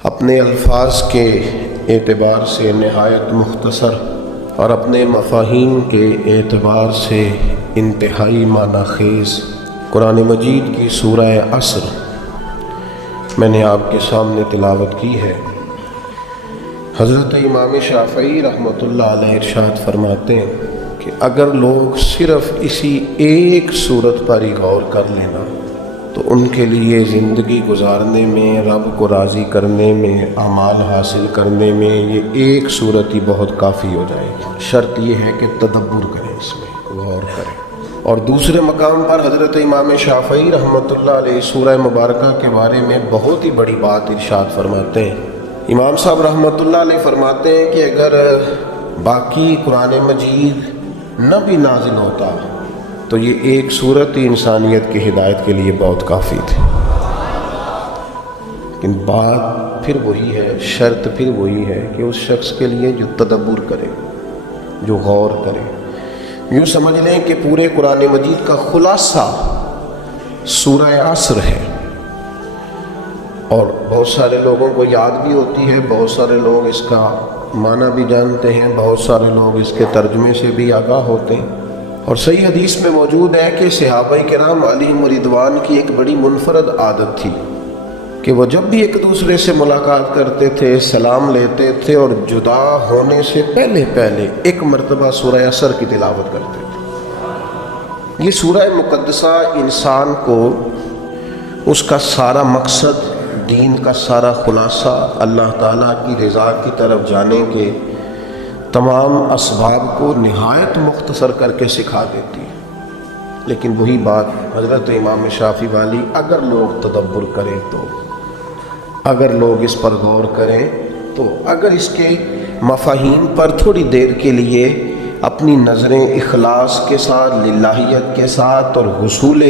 اپنے الفاظ کے اعتبار سے نہایت مختصر اور اپنے مفاہیم کے اعتبار سے انتہائی معنی خیز قرآن مجید کی سورہ عصر میں نے آپ کے سامنے تلاوت کی ہے۔ حضرت امام شافعی رحمۃ اللہ علیہ ارشاد فرماتے ہیں کہ اگر لوگ صرف اسی ایک صورت پر ہی غور کر لینا تو ان کے لیے زندگی گزارنے میں، رب کو راضی کرنے میں، اعمال حاصل کرنے میں یہ ایک صورت ہی بہت کافی ہو جائے گی۔ شرط یہ ہے کہ تدبر کریں، اس میں غور کریں۔ اور دوسرے مقام پر حضرت امام شافعی رحمۃ اللہ علیہ سورہ مبارکہ کے بارے میں بہت ہی بڑی بات ارشاد فرماتے ہیں۔ امام صاحب رحمۃ اللہ علیہ فرماتے ہیں کہ اگر باقی قرآن مجید نہ بھی نازل ہوتا تو یہ ایک صورت ہی انسانیت کی ہدایت کے لیے بہت کافی تھی۔ لیکن بات پھر وہی ہے، شرط پھر وہی ہے کہ اس شخص کے لیے جو تدبر کرے، جو غور کرے۔ یوں سمجھ لیں کہ پورے قرآن مجید کا خلاصہ سورہ عصر ہے، اور بہت سارے لوگوں کو یاد بھی ہوتی ہے، بہت سارے لوگ اس کا معنی بھی جانتے ہیں، بہت سارے لوگ اس کے ترجمے سے بھی آگاہ ہوتے ہیں۔ اور صحیح حدیث میں موجود ہے کہ صحابہ کرام علیہم رضوان کی ایک بڑی منفرد عادت تھی کہ وہ جب بھی ایک دوسرے سے ملاقات کرتے تھے، سلام لیتے تھے، اور جدا ہونے سے پہلے ایک مرتبہ سورہ عصر کی تلاوت کرتے تھے۔ یہ سورہ مقدسہ انسان کو اس کا سارا مقصد، دین کا سارا خلاصہ، اللہ تعالیٰ کی رضا کی طرف جانے کے تمام اسباب کو نہایت مختصر کر کے سکھا دیتی ہے۔ لیکن وہی بات حضرت امام شافعی والی، اگر لوگ تدبر کریں تو، اگر لوگ اس پر غور کریں تو، اگر اس کے مفاہیم پر تھوڑی دیر کے لیے اپنی نظریں اخلاص کے ساتھ، للہیت کے ساتھ اور حصول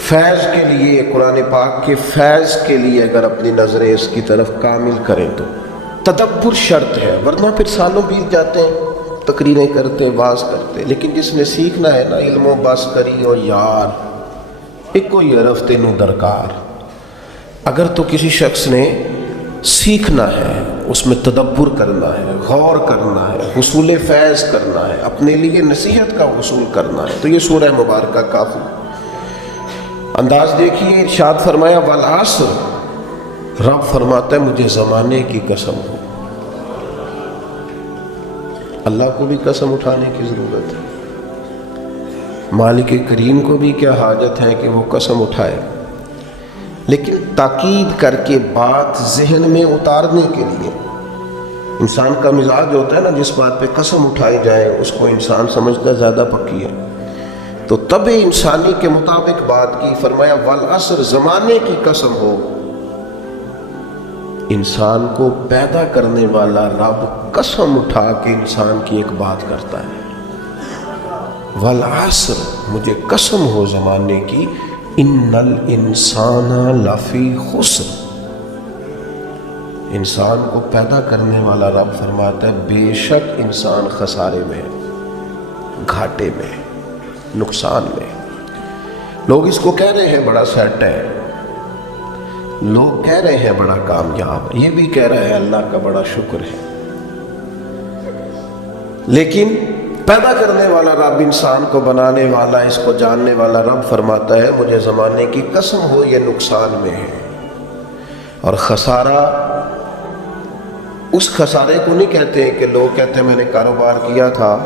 فیض کے لیے، قرآن پاک کے فیض کے لیے اگر اپنی نظریں اس کی طرف کامل کریں تو تدبر شرط ہے، ورنہ پھر سالوں بیت جاتے ہیں، تقریریں کرتے، واز کرتے۔ لیکن جس نے سیکھنا ہے نا، علم و بس کری اور یار ایک کوئی عرف تینوں درکار۔ اگر تو کسی شخص نے سیکھنا ہے، اس میں تدبر کرنا ہے، غور کرنا ہے، حصول فیض کرنا ہے، اپنے لیے نصیحت کا حصول کرنا ہے، تو یہ سورہ مبارکہ کافی۔ انداز دیکھیے، ارشاد فرمایا والعصر، رب فرماتا ہے مجھے زمانے کی قسم ہو۔ اللہ کو بھی قسم اٹھانے کی ضرورت ہے، مالک کریم کو بھی کیا حاجت ہے کہ وہ قسم اٹھائے، لیکن تاکید کر کے بات ذہن میں اتارنے کے لیے۔ انسان کا مزاج ہوتا ہے نا، جس بات پہ قسم اٹھائی جائے اس کو انسان سمجھتا زیادہ پکی ہے، تو طبع انسانی کے مطابق بات کی۔ فرمایا والعصر، زمانے کی قسم ہو۔ انسان کو پیدا کرنے والا رب قسم اٹھا کے انسان کی ایک بات کرتا ہے، والعصر، مجھے قسم ہو زمانے کی، ان الانسان لفی خسر۔ انسان کو پیدا کرنے والا رب فرماتا ہے بے شک انسان خسارے میں، گھاٹے میں، نقصان میں۔ لوگ اس کو کہہ رہے ہیں بڑا سیٹ ہے، لوگ کہہ رہے ہیں بڑا کامیاب، یہ بھی کہہ رہے ہیں اللہ کا بڑا شکر ہے، لیکن پیدا کرنے والا رب، انسان کو بنانے والا، اس کو جاننے والا رب فرماتا ہے مجھے زمانے کی قسم ہو یہ نقصان میں ہے۔ اور خسارہ، اس خسارے کو نہیں کہتے ہیں کہ لوگ کہتے ہیں میں نے کاروبار کیا تھا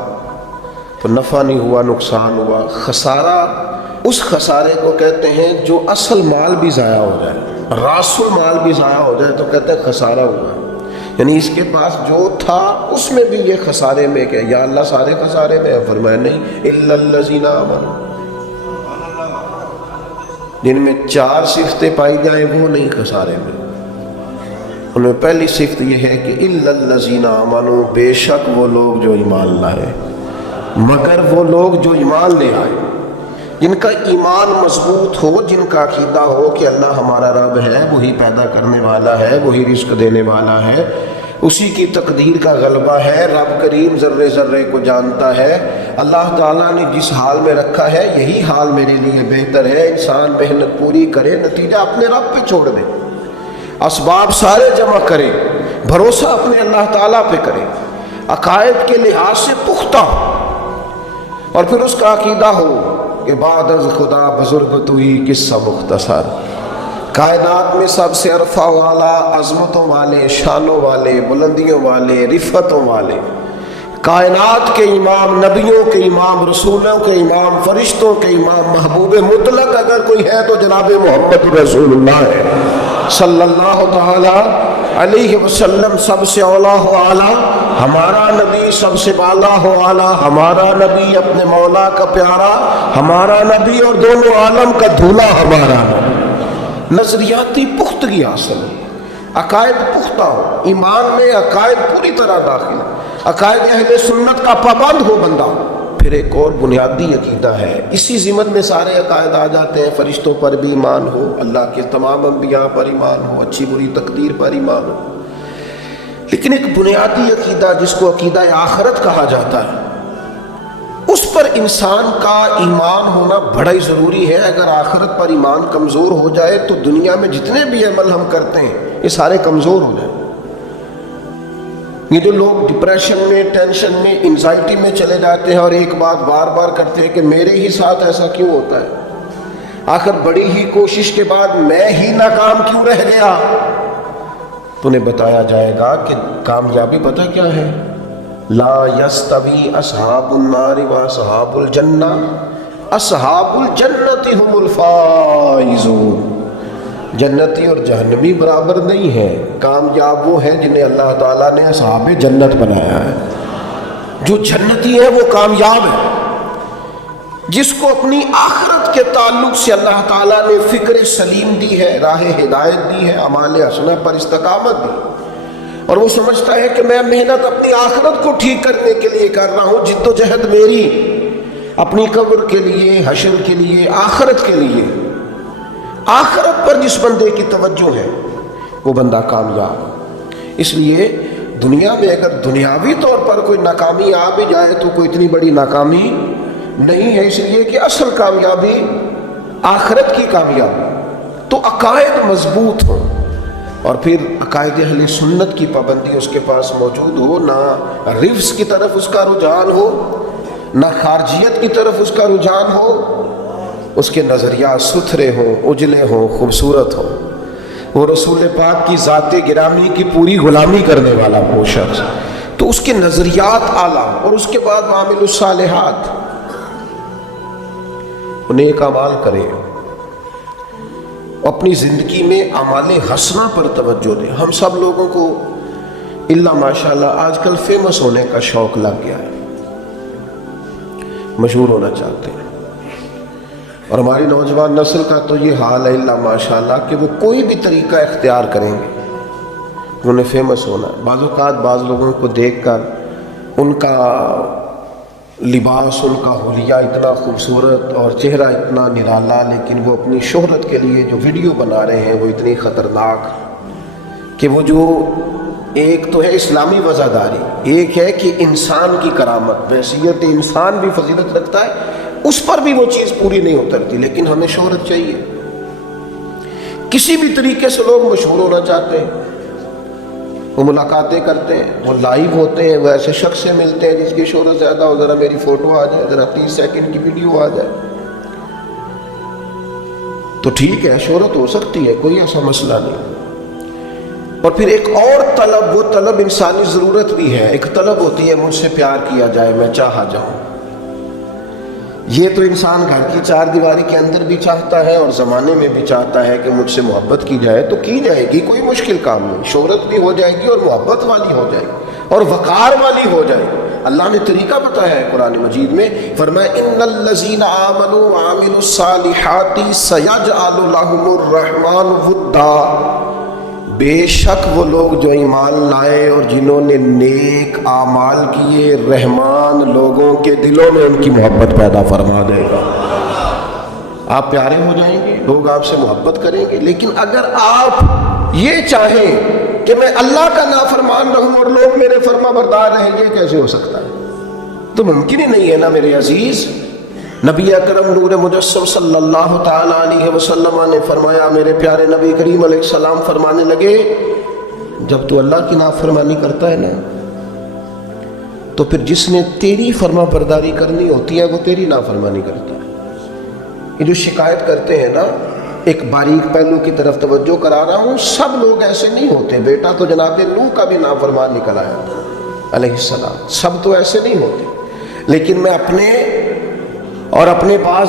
تو نفع نہیں ہوا، نقصان ہوا۔ خسارہ اس خسارے کو کہتے ہیں جو اصل مال بھی ضائع ہو جائے، راس المال بھی ضائع ہو جائے تو کہتے ہیں خسارہ ہوا، یعنی اس کے پاس جو تھا اس میں بھی یہ خسارے میں کہ یا اللہ سارے خسارے میں ہے؟ فرمایا نہیں، الا الذین آمنوا، جن میں 4 صفتیں پائی جائیں وہ نہیں خسارے میں۔ ان میں پہلی صفت یہ ہے کہ الا الذین آمنوا، بے شک وہ لوگ جو ایمان لائے، مگر وہ لوگ جو ایمان لے آئے، جن کا ایمان مضبوط ہو، جن کا عقیدہ ہو کہ اللہ ہمارا رب ہے، وہی پیدا کرنے والا ہے، وہی رزق دینے والا ہے، اسی کی تقدیر کا غلبہ ہے، رب کریم ذرے ذرے کو جانتا ہے، اللہ تعالیٰ نے جس حال میں رکھا ہے یہی حال میرے لیے بہتر ہے، انسان محنت پوری کرے، نتیجہ اپنے رب پہ چھوڑ دے۔ اسباب سارے جمع کرے، بھروسہ اپنے اللہ تعالیٰ پہ کرے، عقائد کے لحاظ سے پختہ ہو، اور پھر اس کا عقیدہ ہو کہ بعد از خدا بزرگ تو ہی قصہ مختصر، کائنات میں سب سے عرفہ والا، عظمتوں والے، شانوں والے، بلندیوں والے، رفتوں والے، کائنات کے امام، نبیوں کے امام، رسولوں کے امام، فرشتوں کے امام، محبوب مطلق اگر کوئی ہے تو جناب محمد رسول اللہ ہے صلی اللہ تعالی علیہ وسلم۔ سب سے اولا ہو اعلیٰ ہمارا نبی، سب سے بالا ہو اعلیٰ ہمارا نبی، اپنے مولا کا پیارا ہمارا نبی، اور دونوں عالم کا دھولا ہمارا نبی۔ نظریاتی پختگی حاصل ہو، عقائد پختہ ہو، ایمان میں عقائد پوری طرح داخل، عقائد اہل سنت کا پابند ہو بندہ۔ پھر ایک اور بنیادی عقیدہ ہے، اسی ضمن میں سارے عقائد آ جاتے ہیں، فرشتوں پر بھی ایمان ہو، اللہ کے تمام انبیاء پر ایمان ہو، اچھی بری تقدیر پر ایمان ہو، لیکن ایک بنیادی عقیدہ جس کو عقیدہ آخرت کہا جاتا ہے، اس پر انسان کا ایمان ہونا بڑا ہی ضروری ہے۔ اگر آخرت پر ایمان کمزور ہو جائے تو دنیا میں جتنے بھی عمل ہم کرتے ہیں یہ سارے کمزور ہو جائیں۔ یہ جو لوگ ڈپریشن میں، ٹینشن میں، انزائٹی میں چلے جاتے ہیں اور ایک بات بار بار کرتے ہیں کہ میرے ہی ساتھ ایسا کیوں ہوتا ہے، آخر بڑی ہی کوشش کے بعد میں ہی ناکام کیوں رہ گیا، تو انہیں بتایا جائے گا کہ کامیابی پتہ کیا ہے؟ لا یستوی اصحاب النار و اصحاب الجنہ، اصحاب الجنت هم الفائزون۔ جنتی اور جہنمی برابر نہیں ہیں، کامیاب وہ ہیں جنہیں اللہ تعالیٰ نے اصحاب جنت بنایا ہے۔ جو جنتی ہے وہ کامیاب ہے، جس کو اپنی آخرت کے تعلق سے اللہ تعالیٰ نے فکر سلیم دی ہے، راہ ہدایت دی ہے، اعمال حسنہ پر استقامت دی، اور وہ سمجھتا ہے کہ میں محنت اپنی آخرت کو ٹھیک کرنے کے لیے کر رہا ہوں، جد و جہد میری اپنی قبر کے لیے، حشر کے لیے، آخرت کے لیے۔ آخرت پر جس بندے کی توجہ ہے وہ بندہ کامیاب۔ اس لیے دنیا میں اگر دنیاوی طور پر کوئی ناکامی آ بھی جائے تو کوئی اتنی بڑی ناکامی نہیں ہے، اس لیے کہ اصل کامیابی آخرت کی کامیابی۔ تو عقائد مضبوط ہوں، اور پھر عقائد اہل سنت کی پابندی اس کے پاس موجود ہو، نہ رفس کی طرف اس کا رجحان ہو، نہ خارجیت کی طرف اس کا رجحان ہو، اس کے نظریات ستھرے ہوں، اجلے ہوں، خوبصورت ہوں، وہ رسول پاک کی ذات گرامی کی پوری غلامی کرنے والا وہ شخص، تو اس کے نظریات اعلیٰ، اور اس کے بعد عامل الصالحات، نیک اعمال کرے، اپنی زندگی میں اعمال حسنہ پر توجہ دیں۔ ہم سب لوگوں کو الا ماشاءاللہ آج کل فیمس ہونے کا شوق لگ گیا ہے، مشہور ہونا چاہتے ہیں، اور ہماری نوجوان نسل کا تو یہ حال ہے الا ماشاءاللہ کہ وہ کوئی بھی طریقہ اختیار کریں گے، انہوں نے فیمس ہونا ہے۔ بعض اوقات بعض لوگوں کو دیکھ کر ان کا لباس، ان کا حلیہ اتنا خوبصورت اور چہرہ اتنا نرالا، لیکن وہ اپنی شہرت کے لیے جو ویڈیو بنا رہے ہیں وہ اتنی خطرناک کہ وہ جو ایک تو ہے اسلامی وزاداری، ایک ہے کہ انسان کی کرامت، حیثیت انسان بھی فضیلت رکھتا ہے، اس پر بھی وہ چیز پوری نہیں اترتی، لیکن ہمیں شہرت چاہیے، کسی بھی طریقے سے لوگ مشہور ہونا چاہتے ہیں، وہ ملاقاتیں کرتے ہیں، وہ لائیو ہوتے ہیں، وہ ایسے شخص سے ملتے ہیں جس کی شہرت زیادہ ہو، ذرا میری فوٹو آ جائے، ذرا 30 سیکنڈ کی ویڈیو آ جائے، تو ٹھیک ہے شہرت ہو سکتی ہے، کوئی ایسا مسئلہ نہیں۔ اور پھر ایک اور طلب، وہ طلب انسانی ضرورت بھی ہے، ایک طلب ہوتی ہے مجھ سے پیار کیا جائے، میں چاہا جاؤں۔ یہ تو انسان گھر کی چار دیواری کے اندر بھی چاہتا ہے اور زمانے میں بھی چاہتا ہے کہ مجھ سے محبت کی جائے، تو کی جائے گی، کوئی مشکل کام نہیں، شہرت بھی ہو جائے گی اور محبت والی ہو جائے گی اور وقار والی ہو جائے گی۔ اللہ نے طریقہ بتایا ہے قرآن مجید میں، فرمایا ان الذین آمنوا وعملوا الصالحات سیجعل لهم الرحمن ودا، بے شک وہ لوگ جو ایمان لائے اور جنہوں نے نیک اعمال کیے، رحمان لوگوں کے دلوں میں ان کی محبت پیدا فرما دے گا، آپ پیارے ہو جائیں گے، لوگ آپ سے محبت کریں گے۔ لیکن اگر آپ یہ چاہیں کہ میں اللہ کا نافرمان رہوں اور لوگ میرے فرما بردار رہیں، یہ کیسے ہو سکتا ہے؟ تو ممکن ہی نہیں ہے نا میرے عزیز، نبی اکرم نور مجسم صلی اللہ تعالیٰ علیہ وسلم نے فرمایا، میرے پیارے نبی کریم علیہ السلام فرمانے لگے، جب تو اللہ کی نافرمانی کرتا ہے نا تو پھر جس نے تیری فرما برداری کرنی ہوتی ہے وہ تیری نافرمانی کرتا ہے۔ یہ جو شکایت کرتے ہیں نا، ایک باریک پہلو کی طرف توجہ کرا رہا ہوں، سب لوگ ایسے نہیں ہوتے۔ بیٹا تو جناب نوح کا بھی نافرمان نکل آیا علیہ السلام، سب تو ایسے نہیں ہوتے۔ لیکن میں اپنے اور اپنے بعض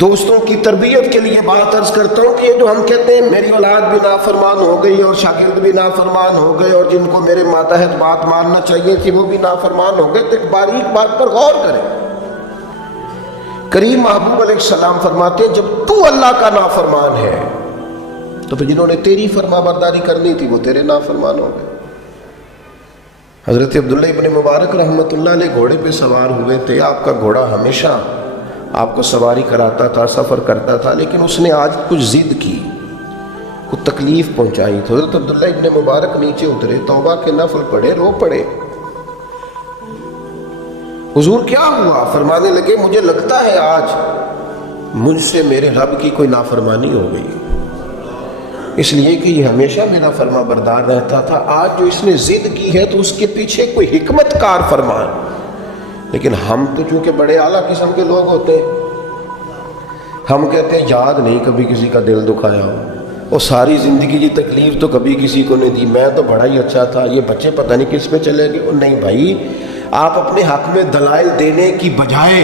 دوستوں کی تربیت کے لیے بات عرض کرتا ہوں کہ یہ جو ہم کہتے ہیں میری اولاد بھی نافرمان ہو گئی اور شاگرد بھی نافرمان ہو گئے اور جن کو میرے ماتحت بات ماننا چاہیے کہ وہ بھی نافرمان ہو گئے، تو ایک باریک بات پر غور کریں۔ کریم محبوب علیہ السلام فرماتے ہیں، جب تو اللہ کا نافرمان ہے تو پھر جنہوں نے تیری فرما برداری کرنی تھی وہ تیرے نافرمان ہو گئے۔ حضرت عبداللہ ابن مبارک رحمۃ اللہ علیہ گھوڑے پہ سوار ہوئے تھے۔ آپ کا گھوڑا ہمیشہ آپ کو سواری کراتا تھا، سفر کرتا تھا، لیکن اس نے آج کچھ ضد کی، کچھ تکلیف پہنچائی تو حضرت عبداللہ ابن مبارک نیچے اترے، توبہ کے نفل پڑھے، رو پڑے۔ حضور کیا ہوا؟ فرمانے لگے، مجھے لگتا ہے آج مجھ سے میرے رب کی کوئی نافرمانی ہو گئی، اس لیے کہ یہ ہمیشہ میرا فرما بردار رہتا تھا، آج جو اس نے ضد کی ہے تو اس کے پیچھے کوئی حکمت کار فرمان۔ لیکن ہم تو چونکہ بڑے اعلیٰ قسم کے لوگ ہوتے ہیں، ہم کہتے ہیں یاد نہیں کبھی کسی کا دل دکھایا ہو، اور ساری زندگی کی تکلیف تو کبھی کسی کو نہیں دی، میں تو بڑا ہی اچھا تھا، یہ بچے پتہ نہیں کس پہ چلے گئے۔ نہیں بھائی، آپ اپنے حق میں دلائل دینے کی بجائے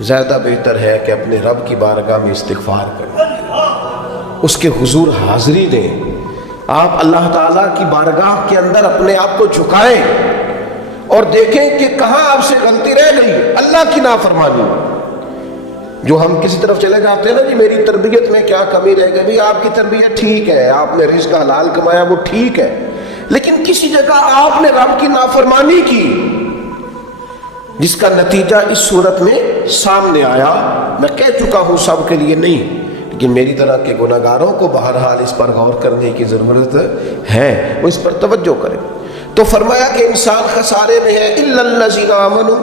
زیادہ بہتر ہے کہ اپنے رب کی بارگاہ میں استغفار کریں، اس کے حضور حاضری دیں، آپ اللہ تعالیٰ کی بارگاہ کے اندر اپنے آپ کو جھکائیں اور دیکھیں کہ کہاں آپ سے غلطی رہ گئی۔ اللہ کی نافرمانی جو ہم کسی طرف چلے جاتے ہیں نا، جی میری تربیت میں کیا کمی رہ گئی، آپ کی تربیت ٹھیک ہے، آپ نے رزق حلال کمایا وہ ٹھیک ہے، لیکن کسی جگہ آپ نے رب کی نافرمانی کی جس کا نتیجہ اس صورت میں سامنے آیا۔ میں کہہ چکا ہوں سب کے لیے نہیں، لیکن میری طرح کے گناہگاروں کو بہرحال اس پر غور کرنے کی ضرورت ہے، وہ اس پر توجہ کریں۔ تو فرمایا کہ انسان خسارے میں ہے، الا الذین آمنوا،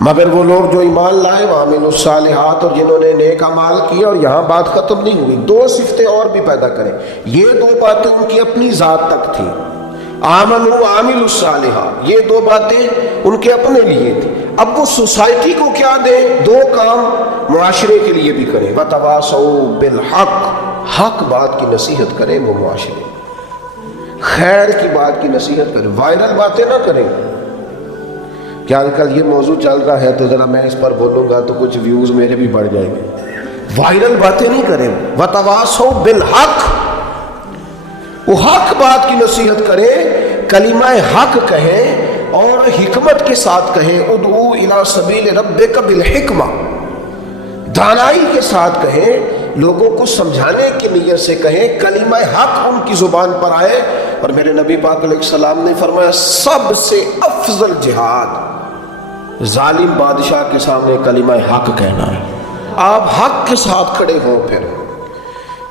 مگر وہ لوگ جو ایمان لائے، وعملوا الصالحات، اور جنہوں نے نیک اعمال کیے۔ اور یہاں بات ختم نہیں ہوئی، دو صفتیں اور بھی پیدا کریں۔ یہ دو باتیں ان کی اپنی ذات تک تھی، آمنوا وعملوا الصالحات، یہ دو باتیں ان کے اپنے لیے تھی۔ اب وہ سوسائٹی کو کیا دیں؟ دو کام معاشرے کے لیے بھی کریں، وتواصوا بالحق، حق بات کی نصیحت کریں وہ معاشرے، خیر کی بات کی نصیحت کریں، وائرل باتیں نہ کریں۔ کہ آج کل یہ موضوع چل رہا ہے تو ذرا میں اس پر بولوں گا تو کچھ ویوز میرے بھی بڑھ جائیں گے، وائرل باتیں نہیں کریں۔ وتواصوا بالحق، وہ حق بات کی نصیحت کریں، کلمہ حق کہیں اور حکمت کے ساتھ کہیں، ادعو الی سبیل ربک بالحکمہ، دانائی کے ساتھ کہیں، لوگوں کو سمجھانے کی نیت سے کہیں، کلمہ حق ان کی زبان پر آئے۔ اور میرے نبی پاک علیہ السلام نے فرمایا سب سے افضل جہاد ظالم بادشاہ کے سامنے کلمہ حق کہنا ہے۔ آپ حق کے ساتھ کھڑے ہوں،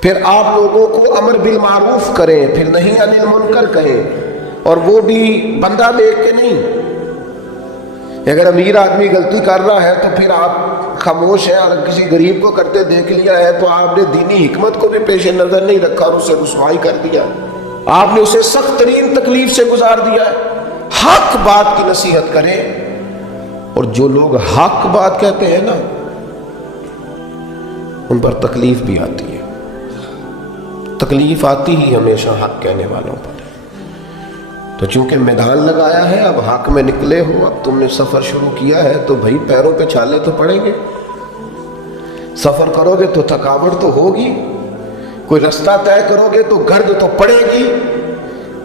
پھر آپ لوگوں کو امر بالمعروف کریں، پھر نہی عن المنکر کہیں، اور وہ بھی بندہ دیکھ کے نہیں۔ اگر امیر آدمی غلطی کر رہا ہے تو پھر آپ خاموش ہیں، اور کسی غریب کو کرتے دیکھ لیا ہے تو آپ نے دینی حکمت کو بھی پیش نظر نہیں رکھا اور اسے رسوائی کر دیا، آپ نے اسے سخت ترین تکلیف سے گزار دیا ہے۔ حق بات کی نصیحت کریں، اور جو لوگ حق بات کہتے ہیں نا ان پر تکلیف بھی آتی ہے، تکلیف آتی ہی ہمیشہ حق کہنے والوں پر۔ تو چونکہ میدان لگایا ہے، اب حق میں نکلے ہو، اب تم نے سفر شروع کیا ہے تو بھائی پیروں پہ چھالے تو پڑیں گے، سفر کرو گے تو تھکاوٹ تو ہوگی، کوئی رستہ طے کرو گے تو گرد تو پڑے گی،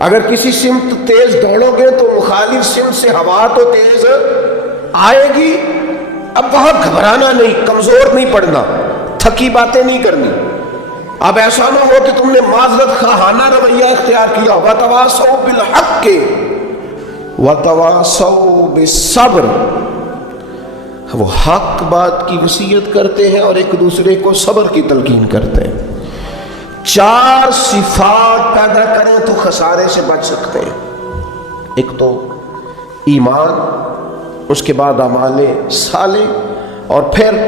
اگر کسی سمت تیز دوڑو گے تو مخالف سمت سے ہوا تو تیز آئے گی۔ اب وہاں گھبرانا نہیں، کمزور نہیں پڑنا، تھکی باتیں نہیں کرنی۔ اب ایسا نہ ہو کہ تم نے معذرت خواہانہ رویہ اختیار کیا۔ وتواصوا بالحق وتواصوا بالصبر، وہ حق بات کی وصیت کرتے ہیں اور ایک دوسرے کو صبر کی تلقین کرتے ہیں۔ چار صفات پیدا کریں تو خسارے سے بچ سکتے ہیں۔ ایک تو ایمان، اس کے بعد اعمال صالح، اور پھر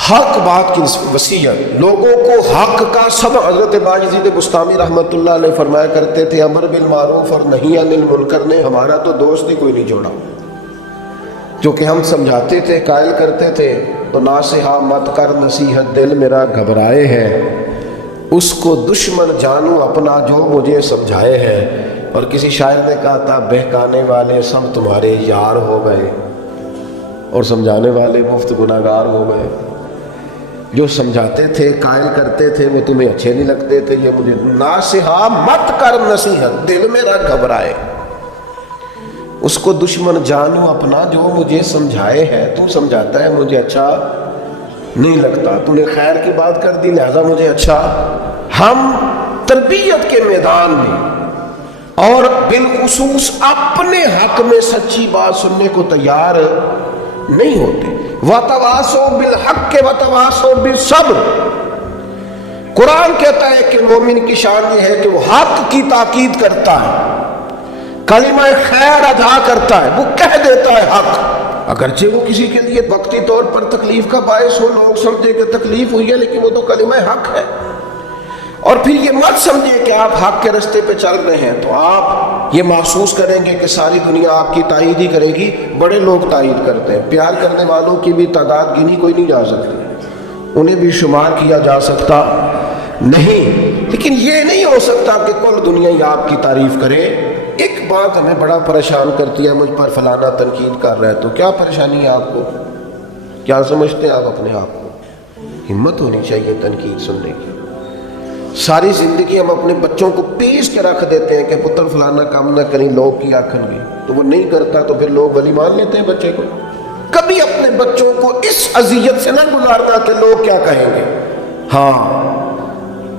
حق بات کی وصیت، لوگوں کو حق کا سب۔ حضرت باجزید بستامی رحمۃ اللہ علیہ فرمایا کرتے تھے امر بالمعروف اور نہی عن المنکر نے ہمارا تو دوست ہی کوئی نہیں چھوڑا، جو کہ ہم سمجھاتے تھے، قائل کرتے تھے تو ناصحہ مت کر نصیحت دل میرا گھبرائے ہے، اس کو دشمن جانوں اپنا جو مجھے سمجھائے ہے۔ اور کسی شاعر نے کہا تھا بہکانے والے سب تمہارے یار ہو گئے اور سمجھانے والے مفت گناہگار ہو گئے۔ جو سمجھاتے تھے، قائل کرتے تھے، وہ تمہیں اچھے نہیں لگتے تھے، یہ مجھے ناصحہ مت کر نصیحت دل میرا گھبرائے، اس کو دشمن جانوں اپنا جو مجھے سمجھائے ہے۔ تو سمجھاتا ہے مجھے اچھا نہیں لگتا، تو نے خیر کی بات کر دی لہذا مجھے اچھا۔ ہم تربیت کے میدان میں اور بالخصوص اپنے حق میں سچی بات سننے کو تیار نہیں ہوتے۔ وَتَوَاصَوْا بِالْحَقِّ وَتَوَاصَوْا بِالصَّبْرِ، قرآن کہتا ہے کہ مومن کی شان یہ ہے کہ وہ حق کی تاکید کرتا ہے، کلمہ خیر ادا کرتا ہے، وہ کہہ دیتا ہے حق، اگرچہ وہ کسی کے لیے وقتی طور پر تکلیف کا باعث ہو، لوگ سمجھے کہ تکلیف ہوئی ہے، لیکن وہ تو کلمہ حق ہے۔ اور پھر یہ مت سمجھے کہ آپ حق کے رستے پہ چل رہے ہیں تو آپ یہ محسوس کریں گے کہ ساری دنیا آپ کی تائید ہی کرے گی۔ بڑے لوگ تائید کرتے ہیں، پیار کرنے والوں کی بھی تعداد گنی کوئی نہیں جا سکتی، انہیں بھی شمار کیا جا سکتا نہیں، لیکن یہ نہیں ہو سکتا کہ کل دنیا ہی آپ کی تعریف کرے۔ ایک بات ہمیں بڑا پریشان کرتی ہے، مجھ پر فلانا تنقید کر رہا ہے، تو کیا پریشانی ہے آپ کو؟ کیا سمجھتے ہیں آپ اپنے آپ کو؟ ہمت ہونی چاہیے تنقید سننے کی۔ ساری زندگی ہم اپنے بچوں کو پیس کے رکھ دیتے ہیں کہ پتر فلانا کام نہ کریں لوگ کی آکھن گے، تو وہ نہیں کرتا تو پھر لوگ ولی مان لیتے ہیں بچے کو۔ کبھی اپنے بچوں کو اس اذیت سے نہ گزارنا کہ لوگ کیا کہیں گے۔ ہاں،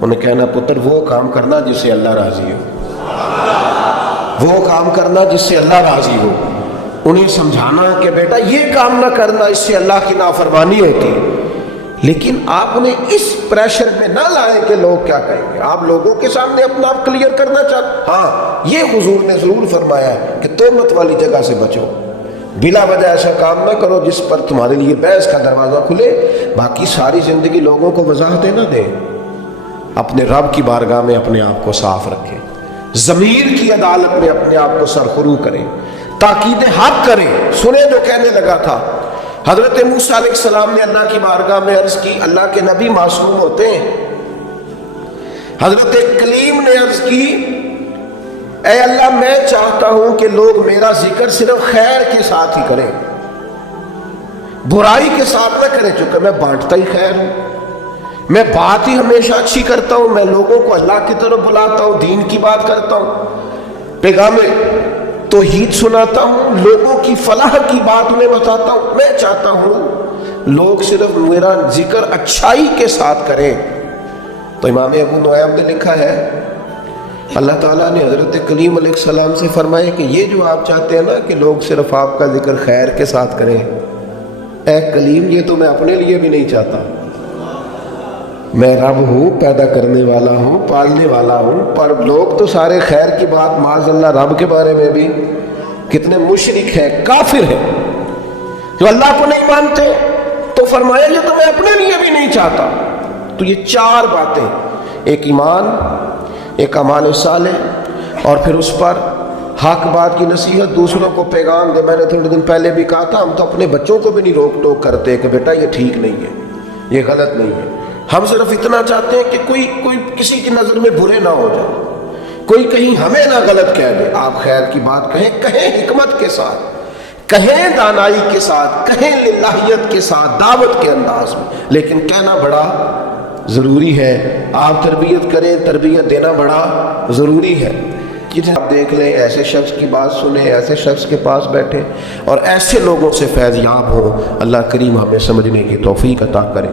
انہیں کہنا پتر وہ کام کرنا جس سے اللہ راضی ہو، وہ کام کرنا جس سے اللہ راضی ہو۔ انہیں سمجھانا کہ بیٹا یہ کام نہ کرنا، اس سے اللہ کی نافرمانی ہوتی ہے، لیکن آپ انہیں اس پریشر میں نہ لائیں کہ لوگ کیا کہیں گے۔ آپ لوگوں کے سامنے اپنا آپ کلیئر کرنا چاہتے، ہاں یہ حضور نے ضرور فرمایا ہے کہ تہمت والی جگہ سے بچو، بلا وجہ ایسا کام نہ کرو جس پر تمہارے لیے بحث کا دروازہ کھلے۔ باقی ساری زندگی لوگوں کو وضاحتیں نہ دیں، اپنے رب کی بارگاہ میں اپنے آپ کو صاف رکھیں، ضمیر کی عدالت میں اپنے آپ کو سرخرو کریں، تاکید حق کریں۔ سنیں جو کہنے لگا تھا حضرت موسیٰ علیہ السلام نے اللہ کی بارگاہ میں عرض کی، اللہ کے نبی معصوم ہوتے ہیں۔ حضرت کلیم نے عرض کی، اے اللہ میں چاہتا ہوں کہ لوگ میرا ذکر صرف خیر کے ساتھ ہی کریں، برائی کے ساتھ نہ کریں، چونکہ میں بانٹتا ہی خیر ہوں، میں بات ہی ہمیشہ اچھی کرتا ہوں، میں لوگوں کو اللہ کی طرف بلاتا ہوں، دین کی بات کرتا ہوں، پیغام توحید سناتا ہوں، لوگوں کی فلاح کی بات انہیں بتاتا ہوں۔ میں چاہتا ہوں لوگ صرف میرا ذکر اچھائی کے ساتھ کریں۔ تو امام ابو نعیم نے لکھا ہے اللہ تعالیٰ نے حضرت کلیم علیہ السلام سے فرمایا کہ یہ جو آپ چاہتے ہیں نا کہ لوگ صرف آپ کا ذکر خیر کے ساتھ کریں، اے کلیم یہ تو میں اپنے لیے بھی نہیں چاہتا۔ میں رب ہوں، پیدا کرنے والا ہوں، پالنے والا ہوں، پر لوگ تو سارے خیر کی بات معاذ اللہ رب کے بارے میں بھی کتنے مشرک ہیں، کافر ہیں، جو اللہ کو نہیں مانتے، تو فرمایا یہ تو میں اپنے لیے بھی نہیں چاہتا۔ تو یہ چار باتیں، ایک ایمان، ایک اعمال صالح، اور پھر اس پر حق بات کی نصیحت، دوسروں کو پیغام دے۔ میں نے تھوڑے دن پہلے بھی کہا تھا ہم تو اپنے بچوں کو بھی نہیں روک ٹوک کرتے کہ بیٹا یہ ٹھیک نہیں ہے، یہ غلط نہیں ہے۔ ہم صرف اتنا چاہتے ہیں کہ کوئی کسی کی نظر میں برے نہ ہو جائے، کوئی کہیں ہمیں نہ غلط کہہ دے۔ آپ خیر کی بات کہیں حکمت کے ساتھ، کہیں دانائی کے ساتھ، کہیں للہیت کے ساتھ، دعوت کے انداز میں، لیکن کہنا بڑا ضروری ہے۔ آپ تربیت کریں، تربیت دینا بڑا ضروری ہے۔ جتنے آپ دیکھ لیں ایسے شخص کی بات سنیں، ایسے شخص کے پاس بیٹھیں اور ایسے لوگوں سے فیض یاب ہوں۔ اللہ کریم ہمیں سمجھنے کی توفیق عطا کرے۔